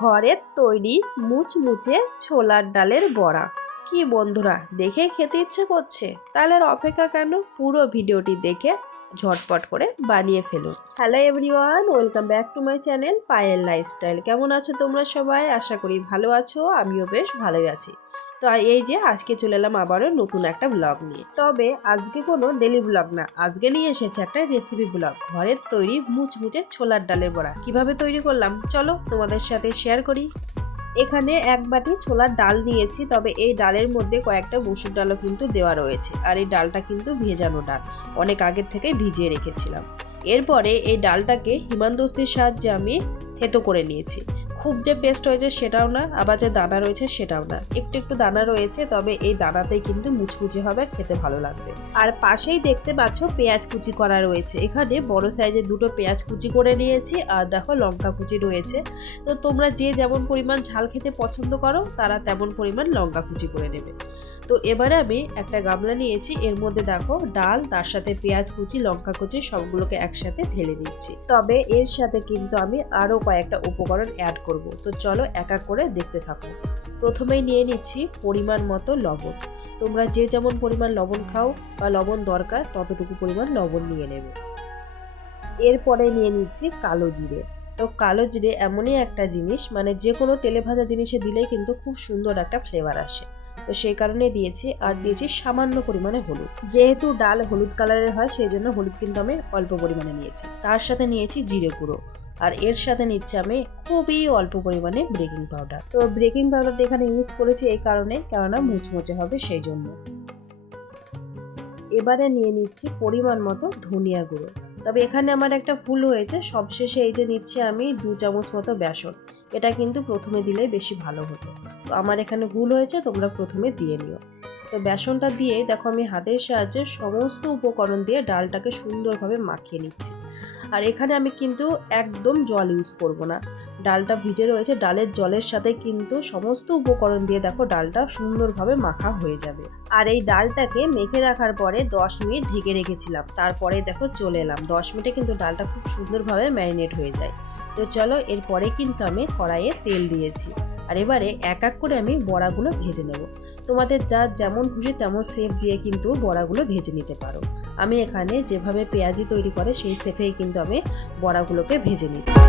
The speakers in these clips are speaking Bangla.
ঘরের তৈরি মুচমুচে ছোলার ডালের বড়া। কি বন্ধুরা, দেখে খেতে ইচ্ছে করছে? তাহলে অপেক্ষা কেন? পুরো ভিডিওটি দেখে ঝটপট করে বানিয়ে ফেলুন। Hello everyone welcome back to my channel Payel lifestyle কেমন আছো তোমরা সবাই? আশা করি ভালো আছো, আমিও বেশ ভালোই আছি। তো এই যে আজকে চলে এলাম আবারও নতুন একটা ব্লগ নিয়ে। তবে আজকে কোনো ডেলি ব্লগ না, আজকে নিয়ে এসেছে একটা রেসিপি ব্লগ ঘরের তৈরি মুচমুচে ছোলার ডালের বড়া। কীভাবে তৈরি করলাম? চলো তোমাদের সাথে শেয়ার করি। এখানে এক বাটি ছোলার ডাল নিয়েছি, তবে এই ডালের মধ্যে কয়েকটা মুসুর ডালও কিন্তু দেওয়া রয়েছে। আর এই ডালটা কিন্তু ভেজানো ডাল, অনেক আগের থেকে ভিজিয়ে রেখেছিলাম। এরপরে এই ডালটাকে হিমান্দস্তির সাহায্যে আমি থেতো করে নিয়েছি। খুব যে পেস্ট হয়েছে সেটাও না, আবার যে দানা রয়েছে সেটাও না। একটু একটু দানা রয়েছে, তবে এই দানাতেই কিন্তু মুচমুচে হবে, খেতে ভালো লাগবে। আর পাশেই দেখতে পাচ্ছ পেঁয়াজ কুচি করা রয়েছে। এখানে বড় সাইজের দুটো পেঁয়াজ কুচি করে নিয়েছি, আর দেখো লঙ্কা কুচি রয়েছে। তো তোমরা যে যেমন পরিমাণ ঝাল খেতে পছন্দ করো, তারা তেমন পরিমাণ লঙ্কা কুচি করে নেবে। তো এবারে আমি একটা গামলা নিয়েছি, এর মধ্যে দেখো ডাল, তার সাথে পেঁয়াজ কুচি, লঙ্কা কুচি, সবগুলোকে একসাথে ঢেলে নিচ্ছি। তবে এর সাথে কিন্তু আমি আরও কয়েকটা উপকরণ অ্যাড করব। তো চলো এক এক করে দেখতে থাকো। প্রথমেই নিয়ে নিচ্ছি পরিমাণ মতো লবণ। তোমরা যে যেমন পরিমাণ লবণ খাও বা লবণ দরকার, ততটুকু পরিমাণ লবণ নিয়ে নেবে। এরপরে নিয়ে নিচ্ছি কালো জিরে। তো কালো জিরে এমনই একটা জিনিস মানে যে কোনো তেলে ভাজা জিনিসে দিলেই কিন্তু খুব সুন্দর একটা ফ্লেভার আসে। তো সেই কারণে দিয়েছি, আর দিয়েছি সামান্য পরিমাণে হলুদ। যেহেতু ডাল হলুদ কালারের হয়, সেই জন্য হলুদ কিন্তু আমি অল্প পরিমাণে নিয়েছি। তার সাথে নিয়েছি জিরে গুঁড়ো। আর এর সাথে নিচ্ছে আমি খুবই অল্প পরিমাণে ব্রেকিং পাউডার। তো ব্রেকিং পাউডারটা এখানে ইউজ করেছি এই কারণে, কেননা মুচমুচে হবে সেই জন্য এবারে নিয়ে নিচ্ছি পরিমাণ মতো ধনিয়া গুঁড়ো। তবে এখানে আমার একটা ভুল হয়েছে, সবশেষে এই যে নিচ্ছি আমি দু চামচ মতো বেসন। এটা কিন্তু প্রথমে দিলে বেশি ভালো হতো। তো আমার এখানে ভুল হয়েছে, তোমরা প্রথমে দিয়ে নিও। তো বেসনটা দিয়ে দেখো আমি হাতের সাহায্যে সমস্ত উপকরণ দিয়ে ডালটাকে সুন্দরভাবে মাখিয়ে নিচ্ছি। আর এখানে আমি কিন্তু একদম জল ইউজ করব না। ডালটা ভিজে রয়েছে, ডালের জলের সাথে কিন্তু সমস্ত উপকরণ দিয়ে দেখো ডালটা সুন্দরভাবে মাখা হয়ে যাবে। আর এই ডালটাকে মেখে রাখার পরে দশ মিনিট ঢেকে রেখেছিলাম, তারপরে দেখো চলে এলাম। দশ মিনিটে কিন্তু ডালটা খুব সুন্দরভাবে ম্যারিনেট হয়ে যায়। তো চলো এরপরে কিন্তু আমি কড়াইয়ে তেল দিয়েছি। আর এবারে এক এক করে আমি বড়াগুলো ভেজে নেব। তোমাদের যা যেমন খুশি তেমন সেফ দিয়ে কিন্তু বড়াগুলো ভেজে নিতে পারো। আমি এখানে যেভাবে পেঁয়াজি তৈরি করে সেই সেফেই কিন্তু আমি বড়াগুলোকে ভেজে নিচ্ছি।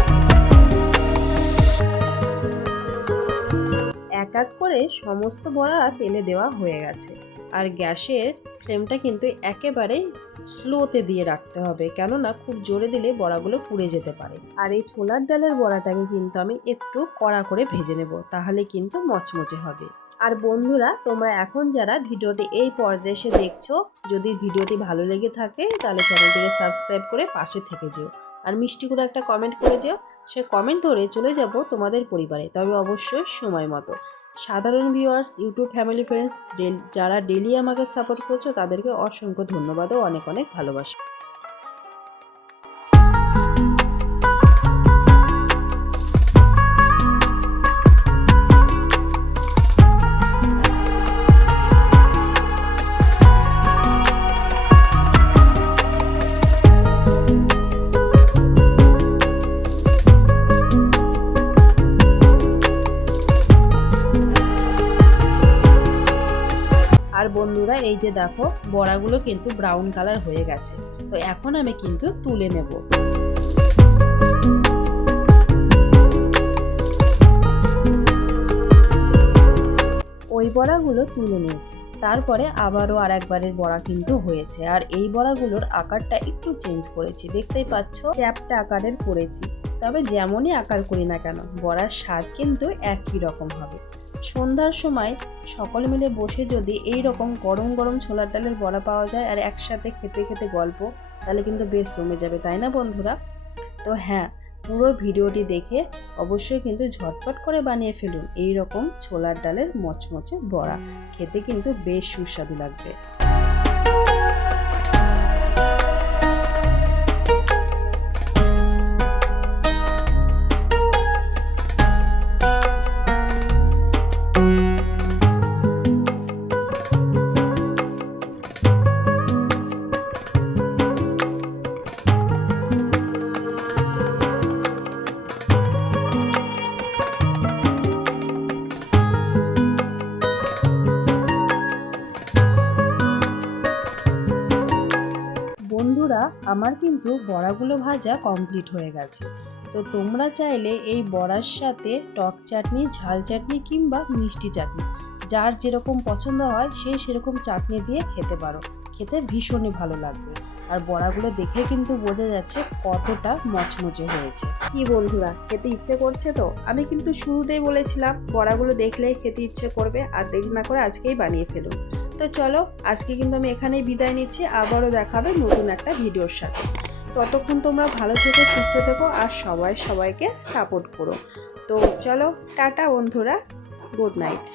এক এক করে সমস্ত বড়া তেলে দেওয়া হয়ে গেছে। আর গ্যাসের ফ্লেমটা কিন্তু একেবারেই স্লোতে দিয়ে রাখতে হবে, কেননা খুব জোরে দিলে বড়াগুলো পুড়ে যেতে পারে। আর এই ছোলার ডালের বড়াটাকে কিন্তু আমি একটু কড়া করে ভেজে নেব, তাহলে কিন্তু মচমচে হবে। আর বন্ধুরা, তোমরা এখন যারা ভিডিওটি এই পর্যায়ে এসে দেখছ, যদি ভিডিওটি ভালো লেগে থাকে, তাহলে চ্যানেলটিকে সাবস্ক্রাইব করে পাশে থেকে যেও। আর মিষ্টি করে একটা কমেন্ট করে যেও, সে কমেন্ট ধরে চলে যাব তোমাদের পরিবারে, তবে অবশ্যই সময় মতো। সাধারণ ভিউয়ার্স ইউটিউব ফ্যামিলি ফ্রেন্ডস যারা ডেলি আমাকে সাপোর্ট করছ, তাদেরকে অসংখ্য ধন্যবাদ ও অনেক অনেক ভালোবাসা। আর বন্ধুরা, এই যে দেখো, বড়াগুলো কিন্তু ব্রাউন কালার হয়ে গেছে। তো এখন আমি কিন্তু তুলে নেব। ওই বড়াগুলো তুলে নিয়েছি। তারপরে আবারও আর একবারের বড়া কিন্তু হয়েছে। আর এই বড়াগুলোর আকারটা একটু চেঞ্জ করেছি। দেখতেই পাচ্ছ, চ্যাপটা আকারের করেছি। তবে যেমনই আকার করি না কেন, বড়ার স্বাদ কিন্তু একই রকম হবে। সন্ধ্যার সময় সকলে মিলে বসে যদি এই রকম গরম গরম ছোলার ডালের বড়া পাওয়া যায় আর একসাথে খেতে খেতে গল্প, তাহলে কিন্তু বেশ জমে যাবে, তাই না বন্ধুরা? তো হ্যাঁ পুরো ভিডিওটি দেখে অবশ্যই কিন্তু ঝটপট করে বানিয়ে ফেলুন এই রকম ছোলার ডালের মচমচে বড়া। খেতে কিন্তু বেশ সুস্বাদু লাগবে। আমার কিন্তু বড়াগুলো ভাজা কমপ্লিট হয়ে গেছে। তো তোমরা চাইলে এই বড়ার সাথে টক চাটনি, ঝাল চাটনি কিংবা মিষ্টি চাটনি, যার যেরকম পছন্দ হয় সে সেরকম চাটনি দিয়ে খেতে পারো। খেতে ভীষণই ভালো লাগবে। আর বড়াগুলো দেখে কিন্তু বোঝা যাচ্ছে কতটা মচমচে হয়েছে। কি বন্ধুরা, খেতে ইচ্ছে করছে তো? আমি কিন্তু শুরুতেই বলেছিলাম, বড়াগুলো দেখলেই খেতে ইচ্ছে করবে, আর দেরি না করে আজকেই বানিয়ে ফেলুন তো চলো, আজকে কিন্তু আমি এখানেই বিদায় নিচ্ছি, আবারও দেখাবে নতুন একটা ভিডিওর সাথে। ততক্ষণ তোমরা ভালো থেকো, সুস্থ থেকো, আর সবাই সবাইকে সাপোর্ট করো। তো চলো, টাটা বন্ধুরা গুড নাইট